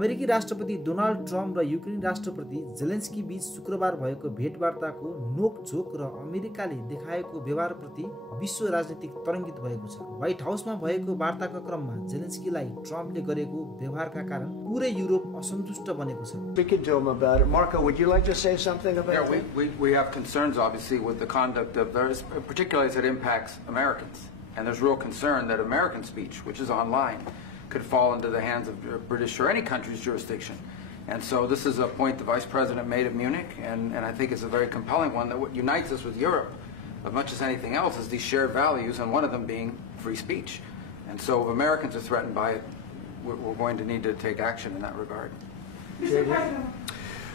अमेरिकी राष्ट्रपति Donald Trump र युक्रेनी राष्ट्रपति जेलेन्स्की बीच शुक्रबार भएको भेटवार्ताको नोकझोक र अमेरिकाले देखाएको व्यवहारप्रति विश्व राजनीतिक तरङ्गित भएको छ। व्हाइट हाउसमा भएको वार्ताका क्रममा जेलेन्स्कीलाई ट्रम्पले गरेको व्यवहारका कारण पुरै युरोप असन्तुष्ट बनेको छ। Speaking to him about it. Marco, would you like to say something about that? We have concerns, obviously, with the conduct of those, particularly as it impacts Americans. And there's real concern that American speech, which is online, could fall into the hands of British or any country's jurisdiction. And so this is a point the Vice President made at Munich, and I think it's a very compelling one, that what unites us with Europe, as much as anything else, is these shared values, and one of them being free speech. And so if Americans are threatened by it, we're going to need to take action in that regard. Mr. President.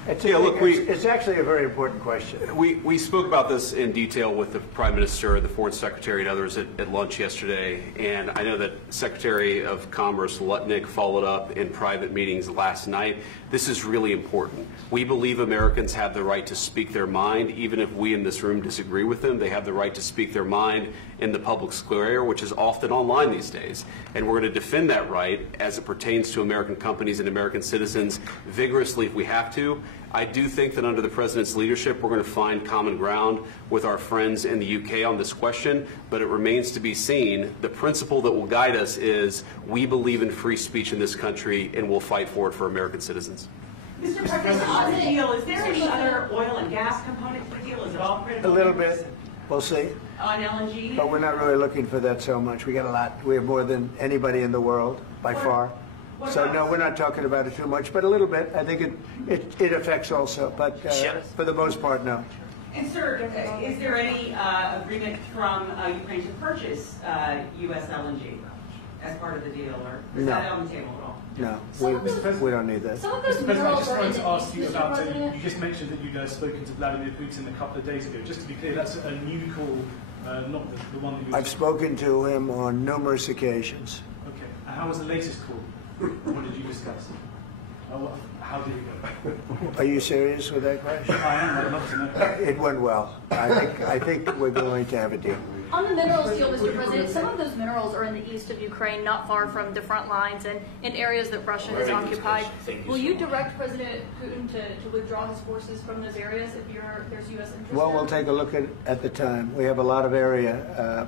It's actually a very important question. We spoke about this in detail with the Prime Minister, the Foreign Secretary, and others at lunch yesterday. And I know that Secretary of Commerce Lutnick followed up in private meetings last night. This is really important. We believe Americans have the right to speak their mind, even if we in this room disagree with them. They have the right to speak their mind in the public square, which is often online these days. And we're going to defend that right as it pertains to American companies and American citizens vigorously if we have to. I do think that under the President's leadership, we're going to find common ground with our friends in the UK on this question, but it remains to be seen. The principle that will guide us is we believe in free speech in this country, and we'll fight for it for American citizens. Mr. President, on the deal, is there any other oil and gas component to the deal? Is it all critical? A little bit. We'll see. On LNG? But we're not really looking for that so much. We got a lot. We have more than anybody in the world, by far. So no, we're not talking about it too much, but a little bit. I think it affects also, but for the most part, no. And sir, is there any agreement from Ukraine to purchase U.S. LNG as part of the deal, or is that on the table at all? No, we don't need that. Some of those minerals I just wanted to ask you about it. You just mentioned that you'd spoken to Vladimir Putin a couple of days ago. Just to be clear, that's a new call, not the one that you... I've spoken to him on numerous occasions. Okay. And how was the latest call? What did you discuss? How did it go? Are you serious with that question? I am. I'd love to know. It went well. I think we're going to have a deal. On the minerals deal, Mr. President, some of those minerals are in the east of Ukraine, not far from the front lines and in areas that Russia has occupied. Will you direct President Putin to withdraw his forces from those areas if there's U.S. interest? Well, we'll take a look at the time. We have a lot of area.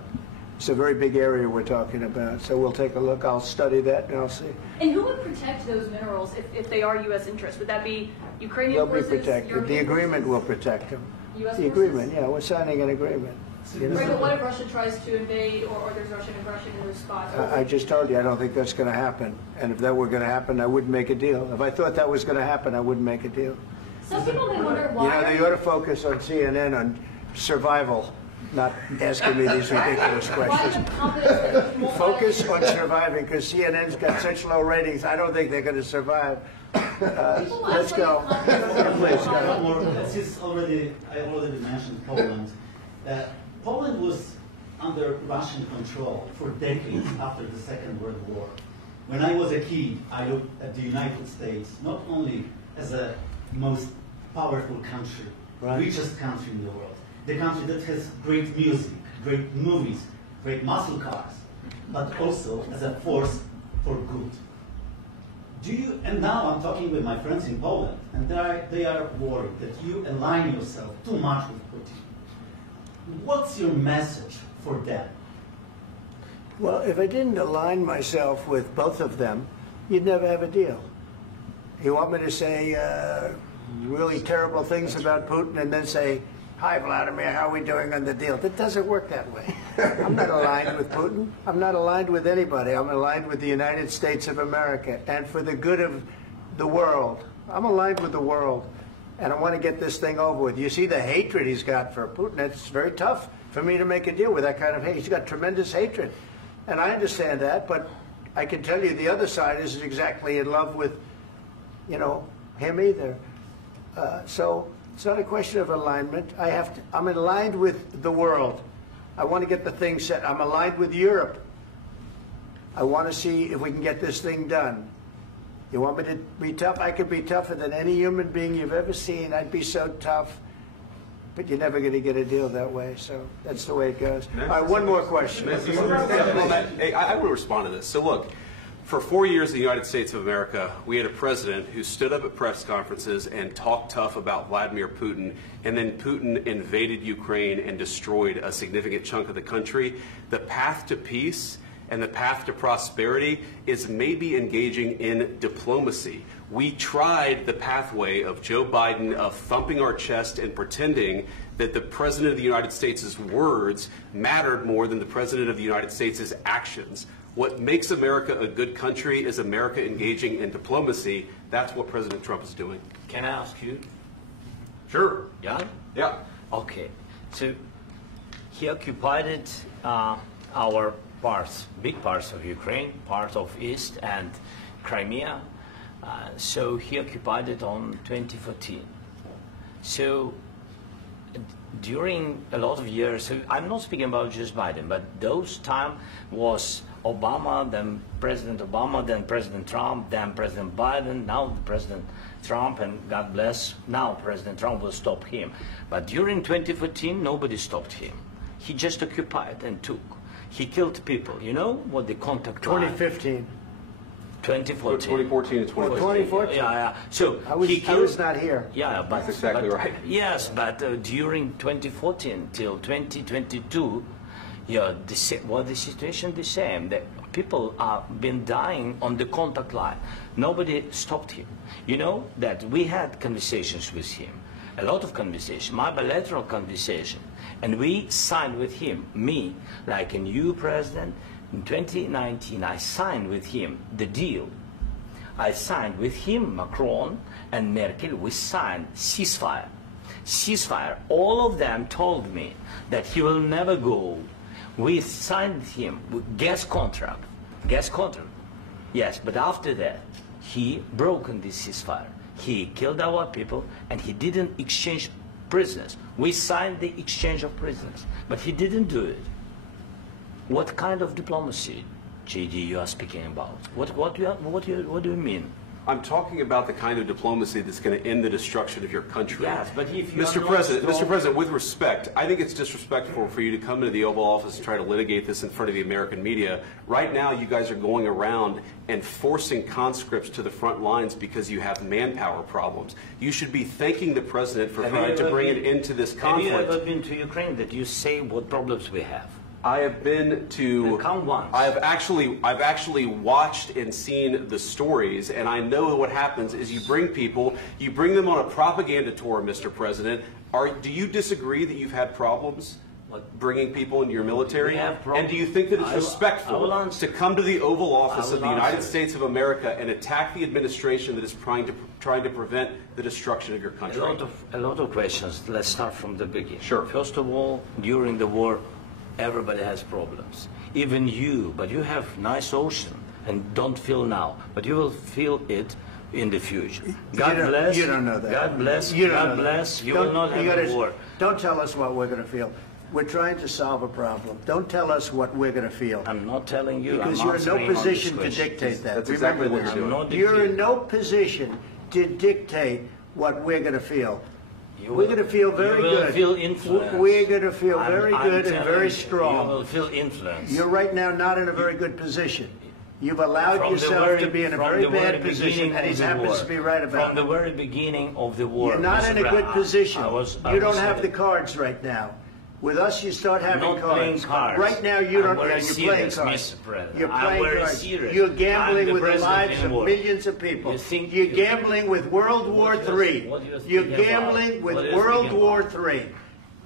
It's a very big area we're talking about, so we'll take a look. I'll study that and I'll see. And who would protect those minerals if they are U.S. interests? Would that be Ukrainian They'll forces? They'll be protected. The agreement will protect them. U.S. The forces? agreement, yeah, we're signing an agreement. You know? Right, but what if Russia tries to invade or there's Russian aggression in those spots? I just told you I don't think that's going to happen. And if that were going to happen, I wouldn't make a deal. If I thought that was going to happen, I wouldn't make a deal. Some people may wonder why. You know, they ought to focus on CNN on survival, not asking me these ridiculous questions. Focus on surviving, because CNN's got such low ratings. I don't think they're going to survive. Let's go. Please go. I already mentioned Poland. Poland was under Russian control for decades after the Second World War. When I was a kid, I looked at the United States not only as a most powerful country, richest country in the world, the country that has great music, great movies, great muscle cars, but also as a force for good. And now I'm talking with my friends in Poland, and they are worried that you align yourself too much with Putin. What's your message for them? Well, if I didn't align myself with both of them, you'd never have a deal. You want me to say really terrible things about Putin and then say, "Hi, Vladimir, how are we doing on the deal?" That doesn't work that way. I'm not aligned with Putin. I'm not aligned with anybody. I'm aligned with the United States of America and for the good of the world. I'm aligned with the world. And I want to get this thing over with. You see the hatred he's got for Putin. It's very tough for me to make a deal with that kind of hate. He's got tremendous hatred. And I understand that, but I can tell you the other side isn't exactly in love with, you know, him either. So it's not a question of alignment. I'm aligned with the world. I want to get the thing set. I'm aligned with Europe. I want to see if we can get this thing done. You want me to be tough? I could be tougher than any human being you've ever seen. I'd be so tough. but you're never going to get a deal that way. So that's the way it goes. All right, one more question. Hey, I want to respond to this. So look, for 4 years in the United States of America, we had a president who stood up at press conferences and talked tough about Vladimir Putin, and then Putin invaded Ukraine and destroyed a significant chunk of the country. The path to peace and the path to prosperity is maybe engaging in diplomacy. We tried the pathway of Joe Biden of thumping our chest and pretending that the President of the United States' words mattered more than the President of the United States' actions. What makes America a good country is America engaging in diplomacy. That's what President Trump is doing. Can I ask you? Sure. Yeah? Yeah. Okay. So he occupied our parts, big parts of Ukraine, part of East and Crimea. So he occupied it on 2014. So during a lot of years, so I'm not speaking about just Biden, but those time was Obama, then President Obama, then President Trump, then President Biden, now President Trump, and God bless, now President Trump will stop him. But during 2014, nobody stopped him. He just occupied and took. He killed people. You know what the contact 2015. 2014. 2014 and 2015. 2014. Yeah. So I was not here. Yeah, but that's exactly right. Yes, but during 2014 till 2022, yeah, the situation the same. The people have been dying on the contact line. Nobody stopped him. You know that we had conversations with him, a lot of conversation, my bilateral conversation, and we signed with him, me, like a new president. In 2019, I signed with him the deal. I signed with him, Macron and Merkel, we signed ceasefire. Ceasefire. All of them told me that he will never go. We signed him with gas contract. Gas contract. Yes, but after that, he broken this ceasefire. He killed our people and he didn't exchange prisoners. We signed the exchange of prisoners, but he didn't do it. What kind of diplomacy, JD, you are speaking about? What do you mean? I'm talking about the kind of diplomacy that's going to end the destruction of your country. Yes, but if you Mr. President, with respect, I think it's disrespectful for you to come into the Oval Office and try to litigate this in front of the American media. Right now, you guys are going around and forcing conscripts to the front lines because you have manpower problems. You should be thanking the President for trying to bring it into this conflict. Have you ever been to Ukraine that you say what problems we have? I have been to. Come once. I've actually watched and seen the stories, and I know what happens is you bring people, you bring them on a propaganda tour, Mr. President. Do you disagree that you've had problems bringing people into your military? And do you think that it's respectful to come to the Oval Office of the United States of America and attack the administration that is trying to prevent the destruction of your country? A lot of questions. Let's start from the beginning. Sure. First of all, during the war, everybody has problems, even you, but you have nice ocean and don't feel now, but you will feel it in the future. God bless. You don't know that. God bless. God bless. You will not have a war. Don't tell us what we're going to feel. We're trying to solve a problem. Don't tell us what we're going to feel. I'm not telling you. Because you're in no position to dictate that. That's exactly what you're doing. You're in no position to dictate what we're going to feel. We're going to feel very good. You will feel influence. We're going to feel very good and very strong. You will feel influence. You're right now not in a very good position. You've allowed yourself to be in a very bad position, and he happens to be right about it. From the very beginning of the war. You're not in a good position. You don't have the cards right now. With us, you start having cards. Right now, you don't. You're playing cards. You're playing cards. You're gambling with the lives of millions of people. You're gambling with World War III. You're gambling with World War III.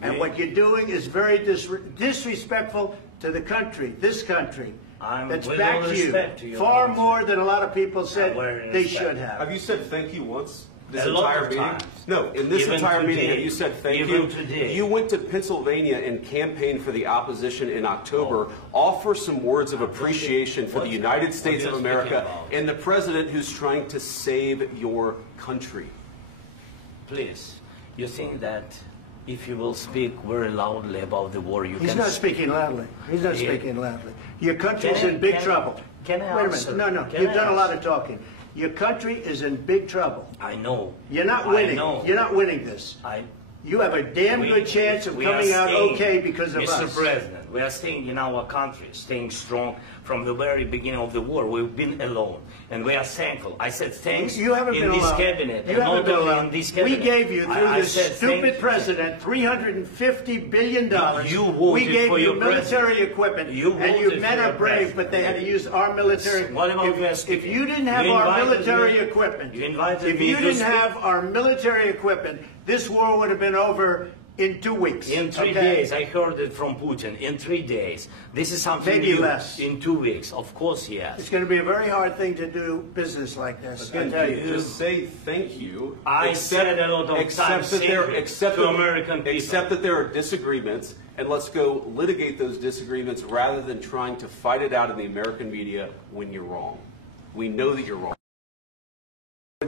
And what you're doing is very disrespectful to the country, this country, that's backed you far more than a lot of people said they should have. Have you said thank you once? This entire meeting? No, in this entire meeting, have you said thank you? You went to Pennsylvania and campaigned for the opposition in October. Offer some words of appreciation for the United States of America and the president who's trying to save your country. Please, you think that if you will speak very loudly about the war, you can... He's not speaking loudly. He's not speaking loudly. Your country's in big trouble. Can I answer? Wait a minute. No, you've done a lot of talking. Your country is in big trouble. I know. You're not winning. You're not winning this. you have a damn good chance of coming out okay because of us. Mr. President, we are staying in our country, staying strong from the very beginning of the war. We've been alone, and we are thankful. I said thanks you haven't in been this alone. cabinet, You and haven't not been only alone. in this cabinet. We gave you, through I this said stupid president, $350 billion. You voted we gave for you your military president. equipment, You and you voted men for are your brave, president. but they had to use our military. What about If you didn't have You our invited military me- equipment, you invited if me you to didn't speak. have our military equipment, this war would have been over in 2 weeks. In 3 days, I heard it from Putin. In 3 days, this is something Maybe new. less. In 2 weeks, of course, yes. It's going to be a very hard thing to do business like this. I tell you. Just say thank you. I said a lot of times to American people. Accept that there are disagreements, and let's go litigate those disagreements rather than trying to fight it out in the American media when you're wrong. We know that you're wrong.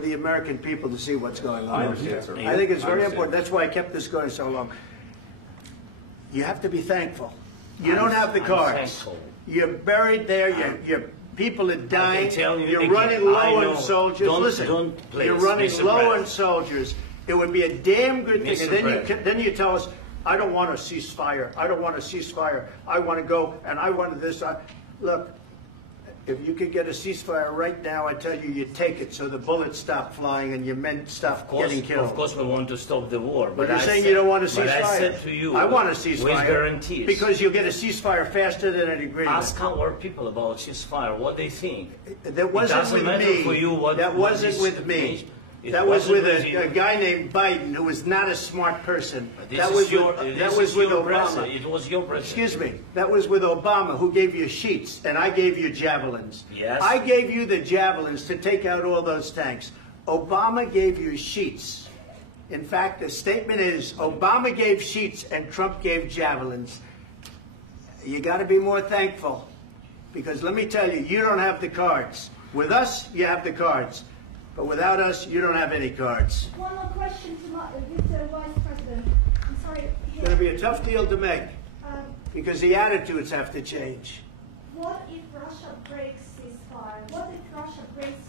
The American people to see what's going on. I understand, sir. I think it's I very understand. important. That's why I kept this going so long. You have to be thankful. You don't have the I'm cards. thankful. You're buried there. Your people are dying. tell you You're again, running I low know. on soldiers. Listen, Please, you're running Mr. low on President. soldiers. It would be a damn good thing. Mr. And then President. then you tell us, I don't want a ceasefire. I don't want a ceasefire. I want to go and I want this. Look. If you could get a ceasefire right now, I tell you, you take it so the bullets stop flying and your men stop getting killed. Of course, we want to stop the war. But you're I saying said- you don't want a ceasefire. But I said to you, I want a ceasefire. with guarantees. Because you'll get a ceasefire faster than an agreement. Ask our people about ceasefire, what they think. That wasn't it doesn't with matter me. for you what That what wasn't is- with me. It That was wasn't with you. a guy named Biden, who was not a smart person. This That is was your, with, this that was is with your Obama. president. It was your president. Excuse me. That was with Obama, who gave you sheets, and I gave you javelins. Yes. I gave you the javelins to take out all those tanks. Obama gave you sheets. In fact, the statement is Obama gave sheets and Trump gave javelins. You got to be more thankful, because let me tell you, you don't have the cards. With us, you have the cards. But without us, you don't have any cards. One more question to Mr. Vice President. I'm sorry. It's going to be a tough deal to make, Um, because the attitudes have to change. what if Russia breaks ceasefire? What if Russia breaks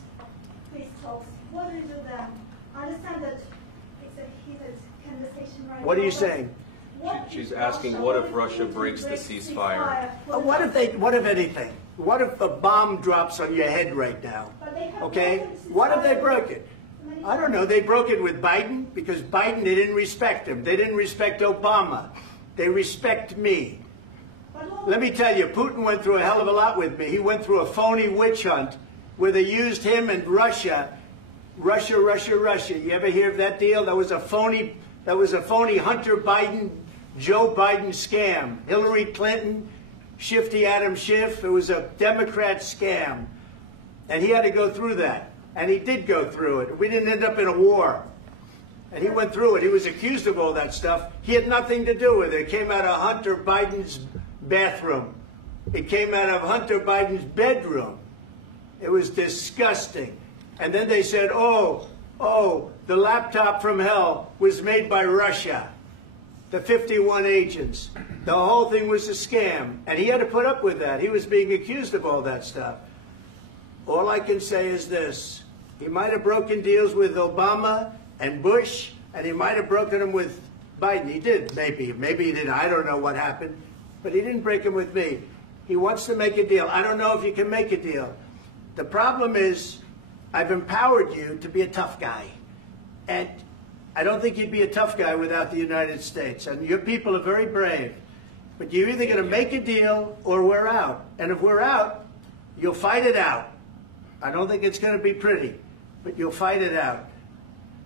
peace talks? What do you do then? I understand that it's a heated conversation right now. What are you but saying? what She's if asking, what if Russia breaks the ceasefire? What if anything? What if a bomb drops on your head right now? But they have Okay? broken ceasefire What if they broke it? many I don't know. They broke it with Biden, because Biden, they didn't respect him. They didn't respect Obama. They respect me. But what- Let me tell you, Putin went through a hell of a lot with me. He went through a phony witch hunt where they used him and Russia. Russia. You ever hear of that deal? That was a phony Hunter Biden, Joe Biden scam. Hillary Clinton, Shifty Adam Schiff. It was a Democrat scam. And he had to go through that. And he did go through it. We didn't end up in a war. And he went through it. He was accused of all that stuff. He had nothing to do with it. It came out of Hunter Biden's bathroom. It came out of Hunter Biden's bedroom. It was disgusting. And then they said, oh, the laptop from hell was made by Russia. The 51 agents. The whole thing was a scam. And he had to put up with that. He was being accused of all that stuff. All I can say is this. He might have broken deals with Obama and Bush, and he might have broken them with Biden. He did, maybe. Maybe he didn't. I don't know what happened. But he didn't break them with me. He wants to make a deal. I don't know if you can make a deal. The problem is, I've empowered you to be a tough guy. And I don't think you'd be a tough guy without the United States. And your people are very brave. But you're either going to make a deal or we're out. And if we're out, you'll fight it out. I don't think it's going to be pretty, but you'll fight it out.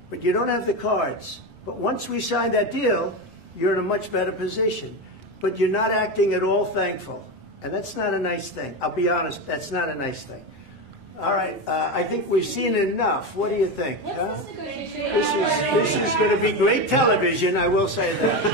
But you don't have the cards. But once we sign that deal, you're in a much better position. But you're not acting at all thankful. And that's not a nice thing. I'll be honest, that's not a nice thing. All right, I think we've seen enough. What do you think? Huh? This is going to be great television, I will say that.